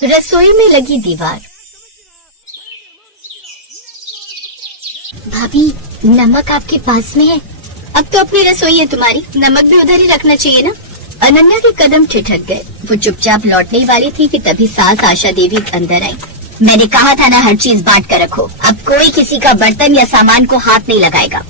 रसोई में लगी दीवार। भाभी, नमक आपके पास में है? अब तो अपनी रसोई है तुम्हारी, नमक भी उधर ही रखना चाहिए ना। अनन्या के कदम ठिठक गए। वो चुपचाप लौटने वाली थी कि तभी सास आशा देवी अंदर आई। मैंने कहा था ना, हर चीज बांट कर रखो, अब कोई किसी का बर्तन या सामान को हाथ नहीं लगाएगा।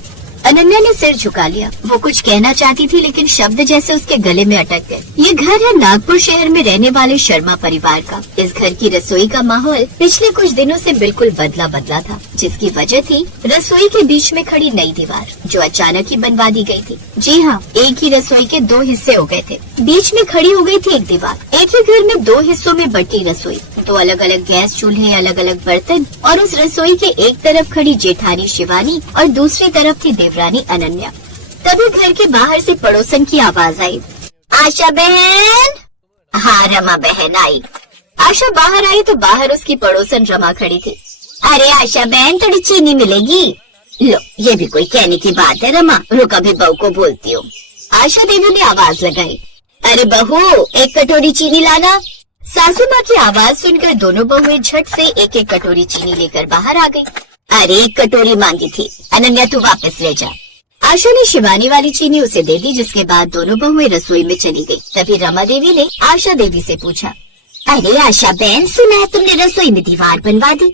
अनन्या ने सिर झुका लिया। वो कुछ कहना चाहती थी लेकिन शब्द जैसे उसके गले में अटक गए। ये घर है नागपुर शहर में रहने वाले शर्मा परिवार का। इस घर की रसोई का माहौल पिछले कुछ दिनों से बिल्कुल बदला बदला था, जिसकी वजह थी रसोई के बीच में खड़ी नई दीवार, जो अचानक ही बनवा दी गई थी। जी हाँ, एक ही रसोई के दो हिस्से हो गए थे। बीच में खड़ी हो गई थी एक दीवार। एक ही घर में दो हिस्सों में बटी रसोई, दो अलग अलग गैस चूल्हे, अलग अलग बर्तन, और उस रसोई के एक तरफ खड़ी जेठानी शिवानी और दूसरी तरफ थी देवरानी अनन्या। तभी घर के बाहर से पड़ोसन की आवाज आई, आशा बहन। हाँ, रमा बहन आई। आशा बाहर आई तो बाहर उसकी पड़ोसन रमा खड़ी थी। अरे आशा बहन, थोड़ी चीनी मिलेगी? लो, ये भी कोई कहने की बात है रमा, रुक अभी बहू को बोलती हूँ। आशा देवी ने आवाज लगाई, अरे बहू, एक कटोरी चीनी लाना। सासू माँ की आवाज सुनकर दोनों बहुएं झट से एक एक कटोरी चीनी लेकर बाहर आ गई। अरे एक कटोरी मांगी थी अनन्या, तू वापस ले जा। आशा ने शिवानी वाली चीनी उसे दे दी, जिसके बाद दोनों बहुएं रसोई में चली गई। तभी रमा देवी ने आशा देवी से पूछा, अरे आशा बहन, सुना है तुमने रसोई में दीवार बनवा दी?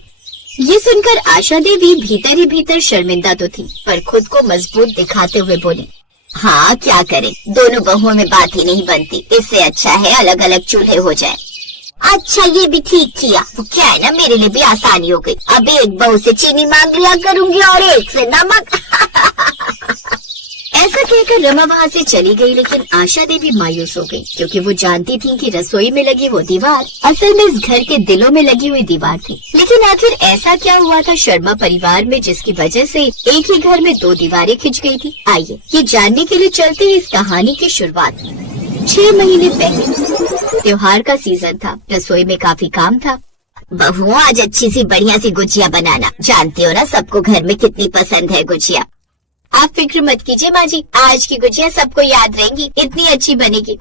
ये सुनकर आशा देवी भीतर ही भीतर शर्मिंदा तो थी, पर खुद को मजबूत दिखाते हुए बोली, हाँ क्या करें, दोनों बहुओं में बात ही नहीं बनती, इससे अच्छा है अलग अलग चूल्हे हो जाए। अच्छा, ये भी ठीक किया, वो क्या है ना, मेरे लिए भी आसानी हो गई। अब एक बहू से चीनी मांग लिया करूंगी और एक से नमक। ऐसा कहकर रमा वहाँ से चली गई, लेकिन आशा देवी मायूस हो गई, क्योंकि वो जानती थी कि रसोई में लगी वो दीवार असल में इस घर के दिलों में लगी हुई दीवार थी। लेकिन आखिर ऐसा क्या हुआ था शर्मा परिवार में, जिसकी वजह से एक ही घर में दो दीवारें खिंच गई थी? आइए ये जानने के लिए चलते हैं इस कहानी की शुरुआत। 6 महीने पहले त्योहार का सीजन था। रसोई में काफी काम था। बहू, आज अच्छी सी बढ़िया सी गुजिया बनाना, जानते हो ना सबको घर में कितनी पसंद है गुजिया। आप फिक्र मत कीजिए माँ जी, आज की गुजिया सबको याद रहेंगी, इतनी अच्छी बनेगी।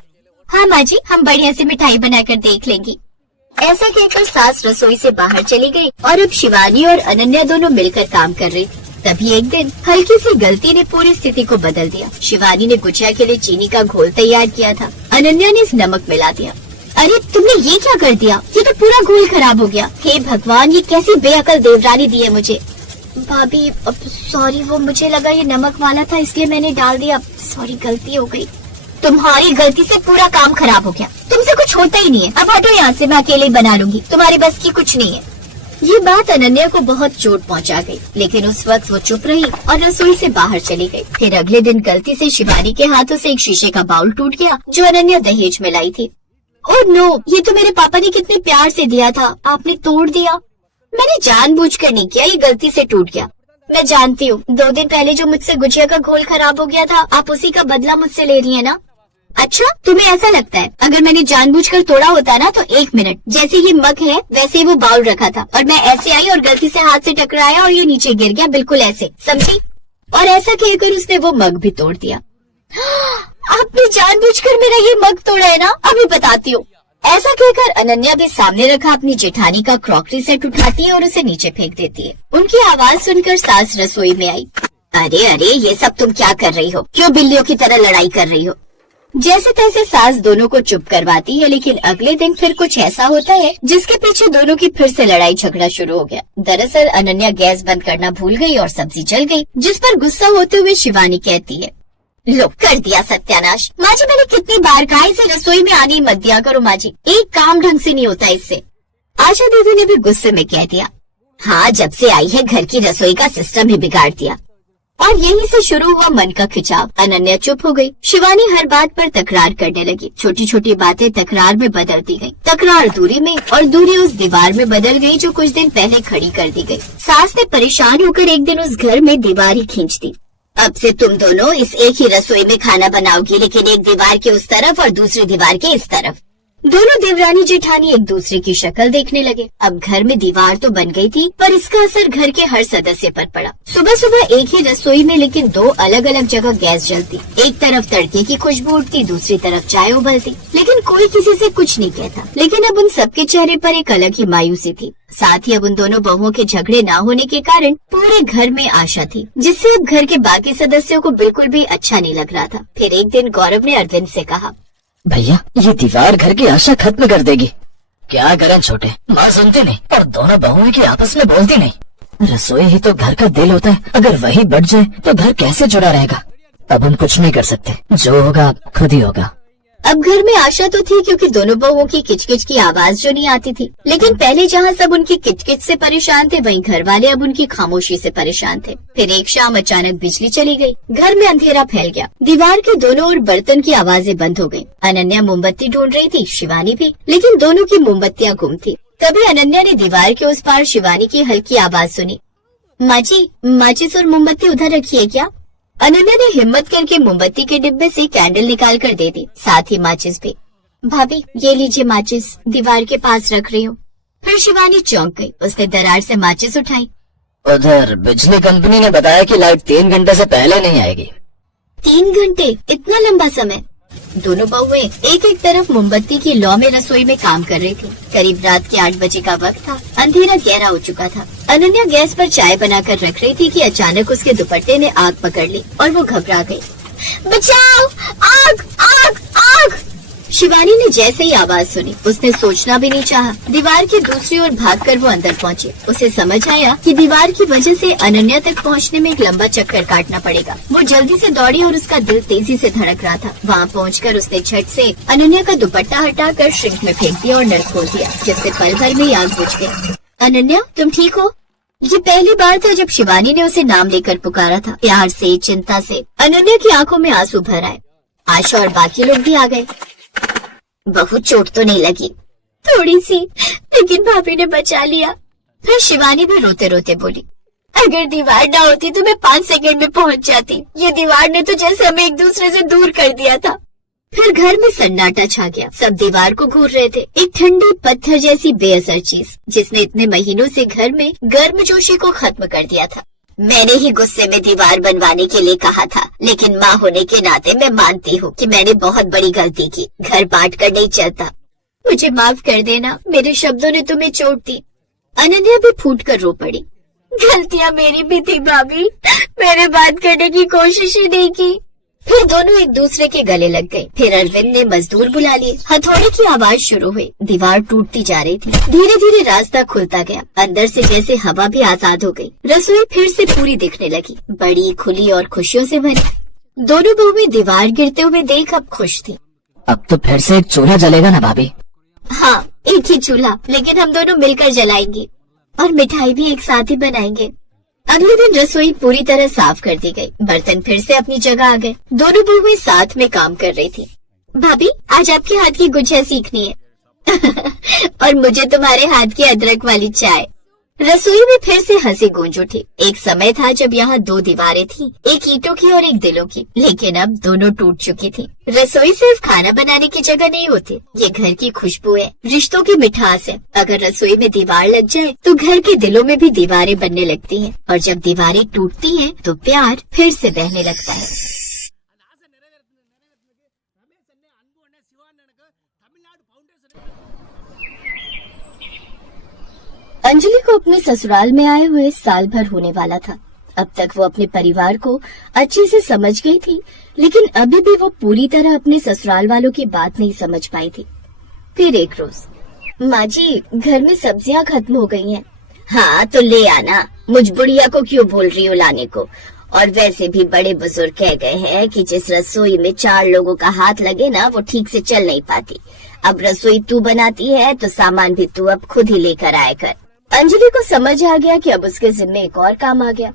हाँ माँ जी, हम बढ़िया सी मिठाई बनाकर देख लेंगी। ऐसा कहकर सास रसोई से बाहर चली गई और अब शिवानी और अनन्या दोनों मिलकर काम कर रही थी। तभी एक दिन हल्की सी गलती ने पूरी स्थिति को बदल दिया। शिवानी ने गुजिया के लिए चीनी का घोल तैयार किया था, अनन्या ने इस नमक मिला दिया। अरे तुमने ये क्या कर दिया, ये तो पूरा घोल खराब हो गया। हे भगवान, ये कैसी बेअकल देवरानी दी है मुझे। भाभी, अब सॉरी, वो मुझे लगा ये नमक वाला था इसलिए मैंने डाल दिया, सॉरी गलती हो गई। तुम्हारी गलती से पूरा काम खराब हो गया, तुमसे कुछ होता ही नहीं है। अब हटो यहाँ से, मैं अकेले बना लूंगी, तुम्हारी बस की कुछ नहीं है। ये बात अनन्या को बहुत चोट पहुंचा गई, लेकिन उस वक्त वो चुप रही और रसोई से बाहर चली गई। फिर अगले दिन गलती से शिवानी के हाथों से एक शीशे का बाउल टूट गया, जो अनन्या दहेज में लाई थी। ओह नो, ये तो मेरे पापा ने कितने प्यार से दिया था, आपने तोड़ दिया। मैंने जानबूझकर नहीं किया, ये गलती से टूट गया। मैं जानती हूँ, 2 दिन पहले जो मुझसे गुजिया का घोल खराब हो गया था, आप उसी का बदला मुझसे ले रही है ना? अच्छा, तुम्हें ऐसा लगता है? अगर मैंने जानबूझकर तोड़ा होता ना, तो 1 मिनट, जैसे ये मग है वैसे ही वो बाउल रखा था और मैं ऐसे आई और गलती से हाथ से टकराया और ये नीचे गिर गया, बिल्कुल ऐसे, समझी? और ऐसा कहकर उसने वो मग भी तोड़ दिया। आपने जानबूझकर मेरा ये मग तोड़ा है ना? अभी बताती हूँ। ऐसा कहकर अनन्या भी सामने रखा अपनी जेठानी का क्रॉकरी सेट उठाती है और उसे नीचे फेंक देती है। उनकी आवाज सुनकर सास रसोई में आई। अरे अरे, ये सब तुम क्या कर रही हो? क्यों बिल्लियों की तरह लड़ाई कर रही हो? जैसे तैसे सास दोनों को चुप करवाती है, लेकिन अगले दिन फिर कुछ ऐसा होता है जिसके पीछे दोनों की फिर से लड़ाई झगड़ा शुरू हो गया। दरअसल अनन्या गैस बंद करना भूल गई और सब्जी जल गई, जिस पर गुस्सा होते हुए शिवानी कहती है, लो कर दिया सत्यानाश। माँ जी, मैंने कितनी बार कहा इसे रसोई में आने मत दिया करो माँ जी, एक काम ढंग से नहीं होता इससे। आशा दीदी ने भी गुस्से में कह दिया, हाँ जब से आई है घर की रसोई का सिस्टम ही बिगाड़ दिया। और यहीं से शुरू हुआ मन का खिंचाव। अनन्या चुप हो गई। शिवानी हर बात पर तकरार करने लगी। छोटी छोटी बातें तकरार में बदलती गई, तकरार दूरी में और दूरी उस दीवार में बदल गई जो कुछ दिन पहले खड़ी कर दी गई। सास ने परेशान होकर एक दिन उस घर में दीवार ही खींच दी। अब से तुम दोनों इस एक ही रसोई में खाना बनाओगी, लेकिन एक दीवार के उस तरफ और दूसरी दीवार के इस तरफ। दोनों देवरानी जेठानी एक दूसरे की शक्ल देखने लगे। अब घर में दीवार तो बन गई थी, पर इसका असर घर के हर सदस्य पर पड़ा। सुबह सुबह एक ही रसोई में लेकिन दो अलग अलग जगह गैस जलती। एक तरफ तड़के की खुशबू उठती, दूसरी तरफ चाय उबलती, लेकिन कोई किसी से कुछ नहीं कहता। लेकिन अब उन सबके चेहरे पर एक अलग ही मायूसी थी। साथ ही अब उन दोनों बहुओं के झगड़े ना होने के कारण पूरे घर में आशा थी, जिससे अब घर के बाकी सदस्यों को बिल्कुल भी अच्छा नहीं लग रहा था। फिर एक दिन गौरव ने अरविंद से कहा, भैया ये दीवार घर की आशा खत्म कर देगी। क्या करें छोटे, माँ सुनती नहीं और दोनों बहुएं की आपस में बोलती नहीं। रसोई ही तो घर का दिल होता है, अगर वही बढ़ जाए तो घर कैसे जुड़ा रहेगा। अब हम कुछ नहीं कर सकते, जो होगा खुद ही होगा। अब घर में आशा तो थी, क्योंकि दोनों बहुओं की किचकिच की आवाज जो नहीं आती थी। लेकिन पहले जहाँ सब उनकी किचकिच से परेशान थे, वहीं घर वाले अब उनकी खामोशी से परेशान थे। फिर एक शाम अचानक बिजली चली गई, घर में अंधेरा फैल गया। दीवार के दोनों ओर बर्तन की आवाजें बंद हो गयी। अनन्या मोमबत्ती ढूंढ रही थी, शिवानी भी, लेकिन दोनों की मोमबत्तियाँ गुम थी। तभी अनन्या ने दीवार के उस पार शिवानी की हल्की आवाज सुनी, माँ जी, माचिस और मोमबत्ती उधर रखिए क्या। अनन्या ने हिम्मत करके मोमबत्ती के डिब्बे से कैंडल निकाल कर दे दी, साथ ही माचिस भी। भाभी ये लीजिए माचिस, दीवार के पास रख रही हूँ। फिर शिवानी चौंक गई, उसने दरार से माचिस उठाई। उधर बिजली कंपनी ने बताया कि लाइट 3 घंटे से पहले नहीं आएगी। 3 घंटे? इतना लंबा समय? दोनों बहुएं एक एक तरफ मोमबत्ती की लौ में रसोई में काम कर रही थी। करीब रात के 8 बजे का वक्त था। अंधेरा गहरा हो चुका था। अनन्या गैस पर चाय बनाकर रख रही थी कि अचानक उसके दुपट्टे ने आग पकड़ ली और वो घबरा गई। बचाओ, आग, आग, आग! शिवानी ने जैसे ही आवाज सुनी, उसने सोचना भी नहीं चाहा। दीवार की दूसरी ओर भागकर वो अंदर पहुंचे। उसे समझ आया कि दीवार की वजह से अनन्या तक पहुंचने में एक लंबा चक्कर काटना पड़ेगा। वो जल्दी से दौड़ी और उसका दिल तेजी से धड़क रहा था। वहाँ पहुंचकर उसने झट से अनन्या का दुपट्टा हटाकर श्रिंक में फेंक दिया और नल खोल दिया, जिससे पल भर में ही आग बुझ गई। अनन्या, तुम ठीक हो? ये पहली बार था जब शिवानी ने उसे नाम लेकर पुकारा था, प्यार से, चिंता से। अनन्या की आंखों में आंसू भर आए। आशा और बाकी लोग भी आ गए। बहुत चोट तो नहीं लगी? थोड़ी सी, लेकिन भाभी ने बचा लिया। फिर शिवानी भी रोते रोते बोली, अगर दीवार ना होती तो मैं 5 सेकंड में पहुंच जाती। ये दीवार ने तो जैसे हमें एक दूसरे से दूर कर दिया था। फिर घर में सन्नाटा छा गया। सब दीवार को घूर रहे थे, एक ठंडी पत्थर जैसी बेअसर चीज, जिसने इतने महीनों से घर में गर्मजोशी को खत्म कर दिया था। मैंने ही गुस्से में दीवार बनवाने के लिए कहा था, लेकिन माँ होने के नाते मैं मानती हूँ कि मैंने बहुत बड़ी गलती की। घर बांट कर नहीं चलता। मुझे माफ कर देना, मेरे शब्दों ने तुम्हें चोट दी। अनन्या भी फूट कर रो पड़ी। गलतियाँ मेरी भी थी भाभी, मैंने बात करने की कोशिश ही नहीं की। फिर दोनों एक दूसरे के गले लग गए। फिर अरविंद ने मजदूर बुला लिए। हथौड़े की आवाज शुरू हुई। दीवार टूटती जा रही थी। धीरे धीरे रास्ता खुलता गया। अंदर से जैसे हवा भी आजाद हो गई। रसोई फिर से पूरी दिखने लगी, बड़ी, खुली और खुशियों से भरी। दोनों बहुएं दीवार गिरते हुए देख अब खुश थी। अब तो फिर से एक चूल्हा जलेगा ना भाभी? हाँ, एक ही चूल्हा, लेकिन हम दोनों मिलकर जलाएंगे और मिठाई भी एक साथ ही बनाएंगे। अगले दिन रसोई पूरी तरह साफ कर दी गई। बर्तन फिर से अपनी जगह आ गए। दोनों बहुएं साथ में काम कर रही थी। भाभी, आज आपके हाथ की गुजिया सीखनी है और मुझे तुम्हारे हाथ की अदरक वाली चाय। रसोई में फिर से हंसी गूंज उठी। एक समय था जब यहाँ 2 दीवारें थी, एक ईंटों की और एक दिलों की, लेकिन अब दोनों टूट चुकी थी। रसोई सिर्फ खाना बनाने की जगह नहीं होती, ये घर की खुशबू है, रिश्तों की मिठास है। अगर रसोई में दीवार लग जाए तो घर के दिलों में भी दीवारें बनने लगती हैं, और जब दीवारें टूटती हैं तो प्यार फिर से बहने लगता है। अंजलि को अपने ससुराल में आए हुए साल भर होने वाला था। अब तक वो अपने परिवार को अच्छे से समझ गई थी, लेकिन अभी भी वो पूरी तरह अपने ससुराल वालों की बात नहीं समझ पाई थी। फिर एक रोज, माँ जी, घर में सब्जियां खत्म हो गई हैं। हाँ तो ले आना, मुझ बुढ़िया को क्यों बोल रही हो लाने को। और वैसे भी बड़े बुजुर्ग कह गए हैं कि जिस रसोई में 4 लोगों का हाथ लगे ना, वो ठीक से चल नहीं पाती। अब रसोई तू बनाती है तो सामान भी तू अब खुद ही लेकर आया कर। अंजलि को समझ आ गया कि अब उसके जिम्मे एक और काम आ गया।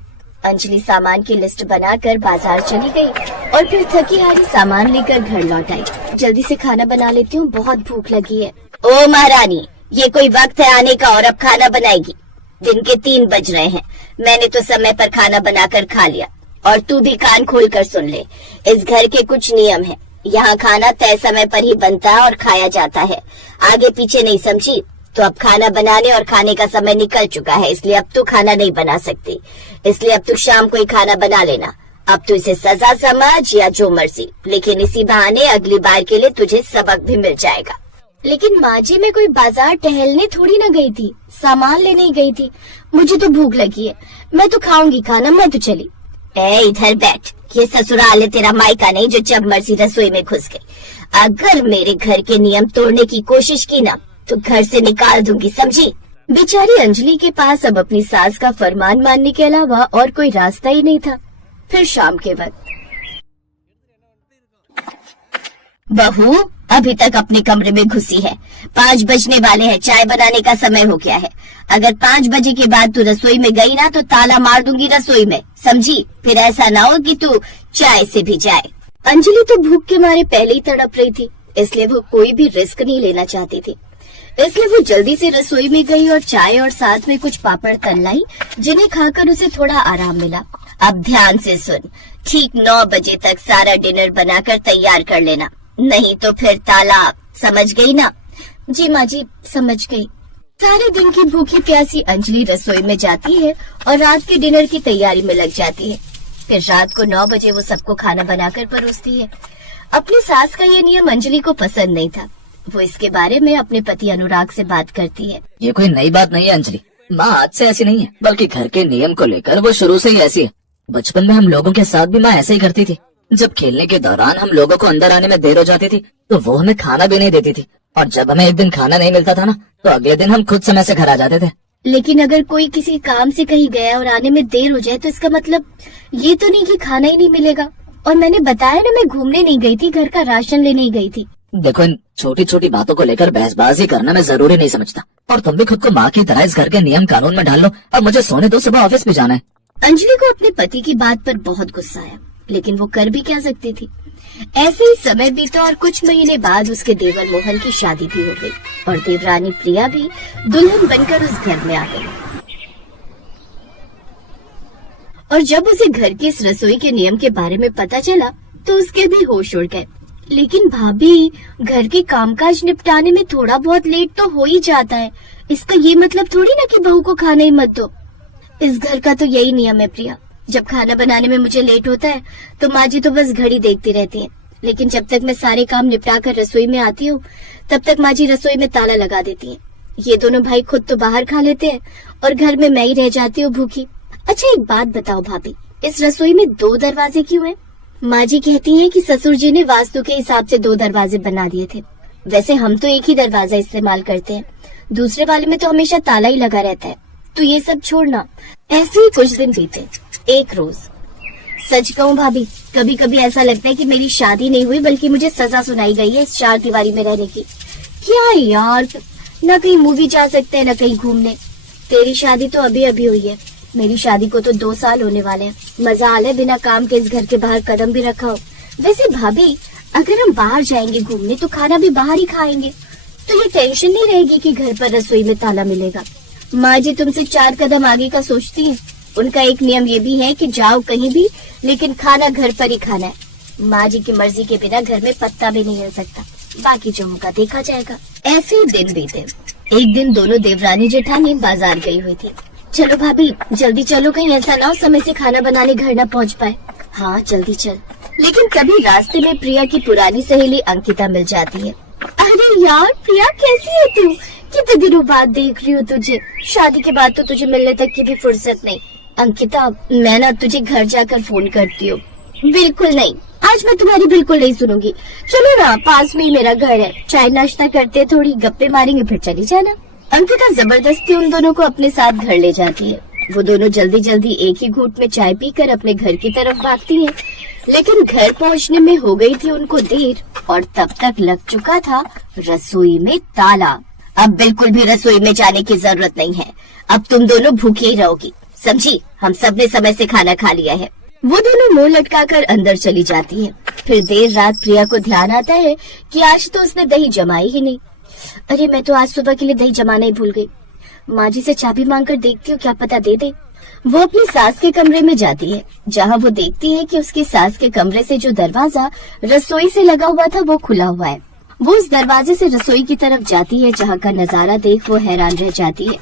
अंजलि सामान की लिस्ट बनाकर बाजार चली गई और फिर थकी हारी सामान लेकर घर लौट आई। जल्दी से खाना बना लेती हूँ, बहुत भूख लगी है। ओ महारानी, ये कोई वक्त है आने का और अब खाना बनाएगी? दिन के 3 बज रहे हैं। मैंने तो समय पर खाना बनाकर खा लिया। और तू भी कान खोल कर सुन ले, इस घर के कुछ नियम है। यहाँ खाना तय समय पर ही बनता है और खाया जाता है, आगे पीछे नहीं, समझी? तो अब खाना बनाने और खाने का समय निकल चुका है, इसलिए अब तू खाना नहीं बना सकती। इसलिए अब तू शाम को ही खाना बना लेना। अब तू इसे सजा समझ या जो मर्जी, लेकिन इसी बहाने अगली बार के लिए तुझे सबक भी मिल जाएगा। लेकिन माँ जी, मैं कोई बाजार टहलने थोड़ी ना गई थी, सामान लेने ही गई थी। मुझे तो भूख लगी है, मैं तो खाऊंगी खाना, मैं तो चली। ए इधर बैठ, ये ससुराल है तेरा मायका नहीं जो जब मर्जी रसोई में घुस गई। अगर मेरे घर के नियम तोड़ने की कोशिश की ना तो घर से निकाल दूंगी, समझी? बेचारी अंजलि के पास अब अपनी सास का फरमान मानने के अलावा और कोई रास्ता ही नहीं था। फिर शाम के वक्त, बहू अभी तक अपने कमरे में घुसी है, 5 बजने वाले हैं, चाय बनाने का समय हो गया है। अगर 5 बजे के बाद तू रसोई में गई ना तो ताला मार दूंगी रसोई में, समझी? फिर ऐसा ना हो कि तू चाय से भी जाए। अंजलि तो भूख के मारे पहले ही तड़प रही थी, इसलिए वो कोई भी रिस्क नहीं लेना चाहती थी। इसलिए वो जल्दी से रसोई में गई और चाय और साथ में कुछ पापड़ तल लाई, जिन्हें खाकर उसे थोड़ा आराम मिला। अब ध्यान से सुन, ठीक 9 बजे तक सारा डिनर बनाकर तैयार कर लेना, नहीं तो फिर ताला, समझ गई ना? जी माँ जी, समझ गई। सारे दिन की भूखी प्यासी अंजलि रसोई में जाती है और रात के डिनर की तैयारी में लग जाती है। फिर रात को 9 बजे वो सबको खाना बनाकर परोसती है। अपनी सास का ये नियम अंजलि को पसंद नहीं था। वो इसके बारे में अपने पति अनुराग से बात करती है। ये कोई नई बात नहीं है अंजलि, माँ आज से ऐसी नहीं है, बल्कि घर के नियम को लेकर वो शुरू से ही ऐसी है। बचपन में हम लोगों के साथ भी माँ ऐसे ही करती थी। जब खेलने के दौरान हम लोगों को अंदर आने में देर हो जाती थी तो वो हमें खाना भी नहीं देती थी, और जब हमें एक दिन खाना नहीं मिलता था ना तो अगले दिन हम खुद समय से घर आ जाते थे। लेकिन अगर कोई किसी काम से कहीं गया और आने में देर हो जाए तो इसका मतलब ये तो नहीं कि खाना ही नहीं मिलेगा। और मैंने बताया ना, मैं घूमने नहीं गई थी, घर का राशन लेने ही गई थी। देखो, इन छोटी छोटी बातों को लेकर बहसबाजी करना मैं जरूरी नहीं समझता, और तुम भी खुद को माँ की तरह इस घर के नियम कानून में डाल लो। अब मुझे सोने दो, सुबह ऑफिस भी जाना है। अंजलि को अपने पति की बात पर बहुत गुस्सा आया, लेकिन वो कर भी क्या सकती थी। ऐसे ही समय बीता और कुछ महीने बाद उसके देवर मोहन की शादी भी हो गई और देवरानी प्रिया भी दुल्हन बनकर उस घर में आ गई। और जब उसे घर की इस रसोई के नियम के बारे में पता चला तो उसके भी होश उड़ गए। लेकिन भाभी, घर के कामकाज निपटाने में थोड़ा बहुत लेट तो हो ही जाता है, इसका ये मतलब थोड़ी ना कि बहू को खाना ही मत दो। इस घर का तो यही नियम है प्रिया, जब खाना बनाने में मुझे लेट होता है तो माँ जी तो बस घड़ी देखती रहती है, लेकिन जब तक मैं सारे काम निपटा कर रसोई में आती हूँ तब तक माँ जी रसोई में ताला लगा देती है। ये दोनों भाई खुद तो बाहर खा लेते हैं और घर में मैं ही रह जाती हूँ भूखी। अच्छा एक बात बताओ भाभी, इस रसोई में 2 दरवाजे क्यों हैं? माँ जी कहती हैं कि ससुर जी ने वास्तु के हिसाब से 2 दरवाजे बना दिए थे। वैसे हम तो एक ही दरवाजा इस्तेमाल करते हैं, दूसरे वाले में तो हमेशा ताला ही लगा रहता है। तो ये सब छोड़ना। ऐसे ही कुछ दिन बीते। एक रोज, सच कहूँ भाभी, कभी कभी ऐसा लगता है कि मेरी शादी नहीं हुई बल्कि मुझे सजा सुनाई गई है इस 4 दीवारी में रहने की। क्या यार, न कहीं मूवी जा सकते हैं न कहीं घूमने। तेरी शादी तो अभी अभी हुई है, मेरी शादी को तो 2 साल होने वाले हैं। मजा आ ले बिना काम के इस घर के बाहर कदम भी रखा हो। वैसे भाभी, अगर हम बाहर जाएंगे घूमने तो खाना भी बाहर ही खाएंगे, तो ये टेंशन नहीं रहेगी कि घर पर रसोई में ताला मिलेगा। माँ जी तुमसे 4 कदम आगे का सोचती हैं। उनका एक नियम ये भी है कि जाओ कहीं भी लेकिन खाना घर पर ही खाना है। माँ जी की मर्जी के बिना घर में पत्ता भी नहीं हिल सकता। बाकी जो होगा देखा जाएगा। ऐसे ही दिन बीते। एक दिन दोनों देवरानी जेठानी बाजार गई हुई थी। चलो भाभी जल्दी चलो, कहीं ऐसा ना हो समय से खाना बनाने घर न पहुँच पाए। हाँ जल्दी चल। लेकिन तभी रास्ते में प्रिया की पुरानी सहेली अंकिता मिल जाती है। अरे यार प्रिया, कैसी है तू? कितने दिनों बाद देख रही हूँ तुझे। शादी के बाद तो तुझे मिलने तक की भी फुर्सत नहीं। अंकिता, मैं ना तुझे घर जाकर फोन करती हूँ। बिल्कुल नहीं, आज मैं तुम्हारी बिल्कुल नहीं सुनूंगी। चलो ना, पास में ही मेरा घर है, चाय नाश्ता करते, थोड़ी गप्पे मारेंगे, फिर चली जाना। अंकिता जबरदस्ती उन दोनों को अपने साथ घर ले जाती है। वो दोनों जल्दी जल्दी एक ही घूंट में चाय पीकर अपने घर की तरफ भागती हैं। लेकिन घर पहुंचने में हो गई थी उनको देर और तब तक लग चुका था रसोई में ताला। अब बिल्कुल भी रसोई में जाने की जरूरत नहीं है, अब तुम दोनों भूखे ही रहोगी, समझी? हम सबने समय से खाना खा लिया है। वो दोनों मुंह लटकाकर अंदर चली जाती है। फिर देर रात प्रिया को ध्यान आता है कि आज तो उसने दही जमाई ही नहीं। अरे मैं तो आज सुबह के लिए दही जमाना ही भूल गई। माँ जी से चाबी मांगकर देखती हूँ, क्या पता दे दे। वो अपनी सास के कमरे में जाती है, जहाँ वो देखती है कि उसकी सास के कमरे से जो दरवाजा रसोई से लगा हुआ था वो खुला हुआ है। वो उस दरवाजे से रसोई की तरफ जाती है, जहाँ का नजारा देख वो हैरान रह जाती है।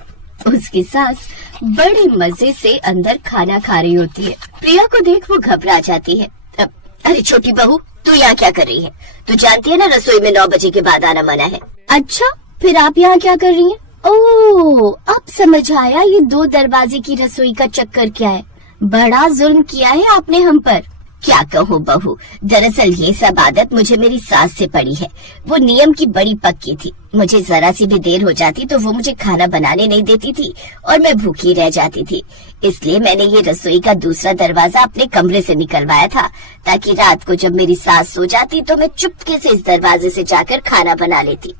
उसकी सास बड़े मजे से अंदर खाना खा रही होती है। प्रिया को देख वो घबरा जाती है। अरे छोटी बहू, तू यहाँ क्या कर रही है? तू जानती है ना रसोई में 9 बजे के बाद आना मना है। अच्छा, फिर आप यहाँ क्या कर रही हैं? ओह, अब समझ आया ये 2 दरवाजे की रसोई का चक्कर क्या है। बड़ा जुल्म किया है आपने हम पर। क्या कहूँ बहू, दरअसल ये सब आदत मुझे मेरी सास से पड़ी है। वो नियम की बड़ी पक्की थी। मुझे जरा सी भी देर हो जाती तो वो मुझे खाना बनाने नहीं देती थी और मैं भूखी रह जाती थी। इसलिए मैंने ये रसोई का दूसरा दरवाजा अपने कमरे से निकलवाया था, ताकि रात को जब मेरी सास सो जाती तो मैं चुपके से इस दरवाजे से जाकर खाना बना लेती।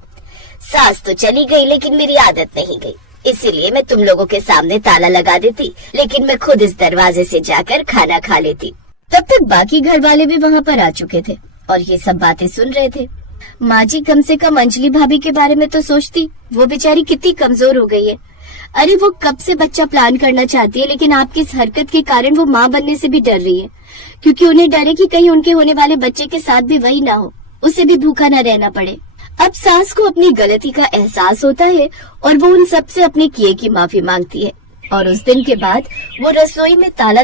सास तो चली गई, लेकिन मेरी आदत नहीं गई। इसीलिए मैं तुम लोगों के सामने ताला लगा देती, लेकिन मैं खुद इस दरवाजे से जाकर खाना खा लेती। तब तक बाकी घर वाले भी वहाँ पर आ चुके थे और ये सब बातें सुन रहे थे। माँ जी कम से कम अंजलि भाभी के बारे में तो सोचती, वो बेचारी कितनी कमजोर हो गई है। अरे वो कब से बच्चा प्लान करना चाहती है, लेकिन आपकी इस हरकत के कारण वो माँ बनने से भी डर रही है, क्योंकि उन्हें डर है कि कहीं उनके होने वाले बच्चे के साथ भी वही ना हो, उसे भी भूखा न रहना पड़े। अब सास को अपनी गलती का एहसास होता है और वो उन सबसे अपने किए की माफी मांगती है। और उस दिन के बाद वो रसोई में ताला